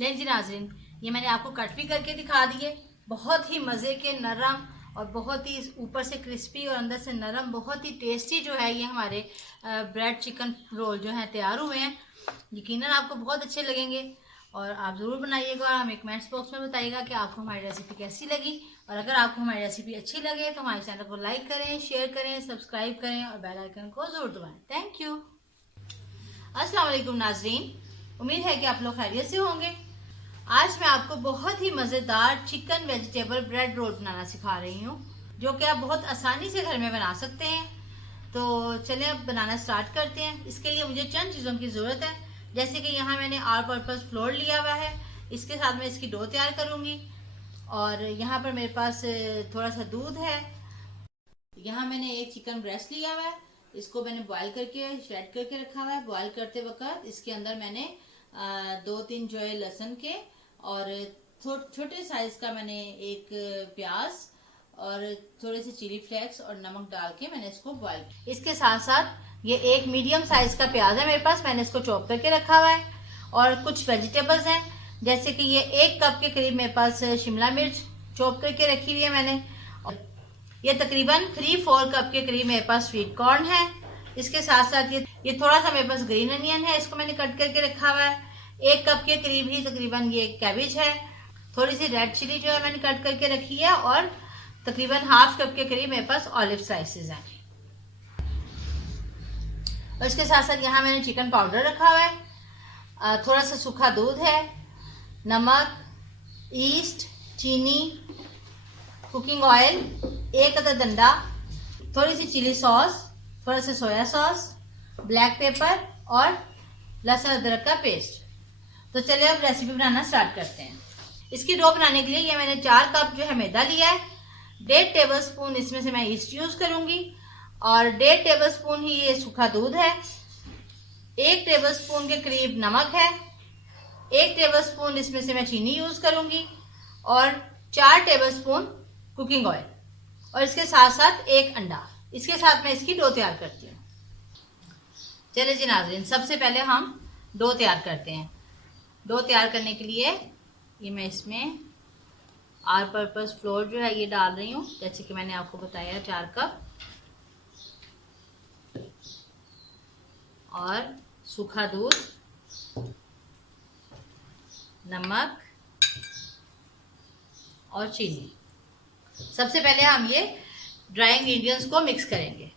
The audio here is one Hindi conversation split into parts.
लें जी नाज़रीन, ये मैंने आपको कट भी करके दिखा दिए। बहुत ही मज़े के, नरम और बहुत ही ऊपर से क्रिस्पी और अंदर से नरम, बहुत ही टेस्टी जो है ये हमारे ब्रेड चिकन रोल जो हैं तैयार हुए हैं। यकीनन आपको बहुत अच्छे लगेंगे और आप ज़रूर बनाइएगा और हमें कमेंट्स बॉक्स में बताइएगा कि आपको हमारी रेसिपी कैसी लगी। और अगर आपको हमारी रेसिपी अच्छी लगे तो हमारे चैनल को लाइक करें, शेयर करें, सब्सक्राइब करें और बेल आइकन को ज़रूर दबाएं। Thank you. अस्सलाम वालेकुम नाज़रीन, उम्मीद है कि आप लोग खैरियत से होंगे। आज मैं आपको बहुत ही मज़ेदार चिकन वेजिटेबल ब्रेड रोल बनाना सिखा रही हूँ, जो कि आप बहुत आसानी से घर में बना सकते हैं। तो चलें अब बनाना स्टार्ट करते हैं। इसके लिए मुझे चंद चीज़ों की ज़रूरत है, जैसे कि यहाँ मैंने ऑल पर्पज़ फ्लोर लिया हुआ है, इसके साथ मैं इसकी डो तैयार करूँगी। और यहाँ पर मेरे पास थोड़ा सा दूध है। यहाँ मैंने एक चिकन ब्रेस्ट लिया हुआ है, इसको मैंने बॉईल करके श्रेड करके रखा हुआ है। बॉईल करते वक्त इसके अंदर मैंने 2-3 जो है लहसुन के और छोटे साइज का मैंने एक प्याज और थोड़े से चिली फ्लेक्स और नमक डाल के मैंने इसको बॉईल किया। इसके साथ साथ ये एक मीडियम साइज का प्याज है मेरे पास, मैंने इसको चॉप करके रखा हुआ है। और कुछ वेजिटेबल्स हैं, जैसे कि ये 1 कप के करीब मेरे पास शिमला मिर्च चॉप करके रखी हुई है मैंने। और ये तकरीबन 3-4 कप के करीब मेरे पास स्वीट कॉर्न है। इसके साथ साथ ये थोड़ा सा मेरे पास ग्रीन अनियन है, इसको मैंने कट करके रखा हुआ है। 1 कप के करीब ही तकरीबन ये कैबेज है। थोड़ी सी रेड चिली जो है मैंने कट करके रखी है और तकरीबन 1/2 कप के करीब मेरे पास ऑलिव स्लाइसेस हैं। और इसके साथ साथ यहाँ मैंने चिकन पाउडर रखा हुआ है, थोड़ा सा सूखा दूध है, नमक, ईस्ट, चीनी, कुकिंग ऑयल, 1 अदद अंडा, थोड़ी सी चिली सॉस, थोड़ा सा सोया सॉस, ब्लैक पेपर और लहसुन अदरक का पेस्ट। तो चलिए अब रेसिपी बनाना स्टार्ट करते हैं। इसकी डो बनाने के लिए ये मैंने 4 कप जो है मैदा लिया है। 1.5 टेबल स्पून इसमें से मैं ईस्ट यूज करूंगी और 1.5 टेबल स्पून ही ये सूखा दूध है। 1 टेबल स्पून के करीब नमक है। 1 टेबल स्पून इसमें से मैं चीनी यूज करूंगी और 4 टेबल स्पून कुकिंग ऑयल और इसके साथ साथ 1 अंडा। इसके साथ मैं इसकी डो तैयार करती हूँ। चलिए जी नाज़रीन, सबसे पहले हम डो तैयार करते हैं। डो तैयार करने के लिए ये मैं इसमें ऑल पर्पस फ्लोर जो है ये डाल रही हूँ, जैसे कि मैंने आपको बताया 4 कप, और सूखा दूध, नमक और चीनी। सबसे पहले हम ये ड्राई इंग्रेडिएंट्स को मिक्स करेंगे।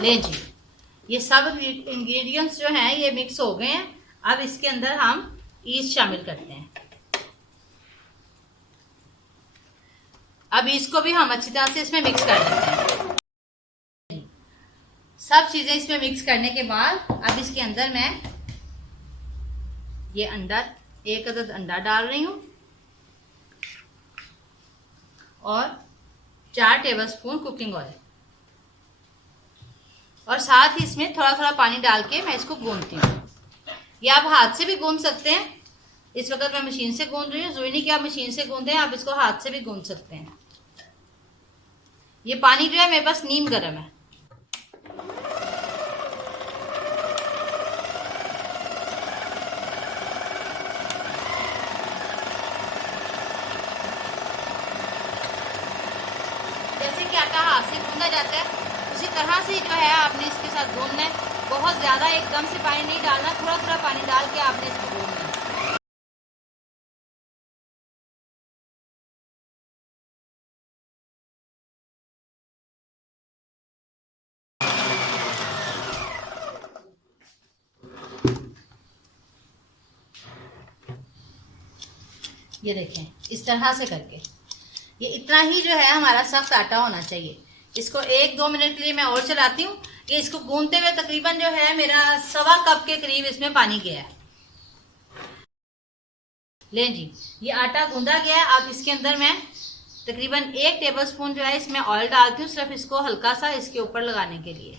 ले जी, ये सब इंग्रेडिएंट्स जो हैं ये मिक्स हो गए हैं। अब इसके अंदर हम ईस्ट शामिल करते हैं। अब इसको भी हम अच्छी तरह से इसमें मिक्स कर देते हैं। सब चीजें इसमें मिक्स करने के बाद अब इसके अंदर मैं ये अंडा, 1 अदद अंडा डाल रही हूँ और 4 टेबलस्पून कुकिंग ऑयल, और साथ ही इसमें थोड़ा थोड़ा पानी डाल के मैं इसको गूंदती हूँ। ये आप हाथ से भी गूंद सकते हैं। इस वक्त मैं मशीन से गूंद रही हूँ, जरूरी नहीं कि आप मशीन से गूंदें, आप इसको हाथ से भी गूंद सकते हैं। ये पानी जो है मेरे पास नीम गर्म है। जैसे कि आटा हाथ से गूंदा जाता है उसी तरह से जो है आपने इसके साथ गूंदना है। बहुत ज्यादा एकदम से पानी नहीं डालना, थोड़ा थोड़ा पानी डाल के आपने इसको गूंदना है। ये देखें, इस तरह से करके ये इतना ही जो है हमारा सख्त आटा होना चाहिए। इसको 1-2 मिनट के लिए मैं और चलाती हूँ। ये इसको गूंदते हुए तकरीबन जो है मेरा 1.25 कप के करीब इसमें पानी गया है। लें जी, ये आटा गूंदा गया है। अब इसके अंदर मैं तकरीबन 1 टेबलस्पून जो है इसमें ऑयल डालती हूँ, सिर्फ इसको हल्का सा इसके ऊपर लगाने के लिए।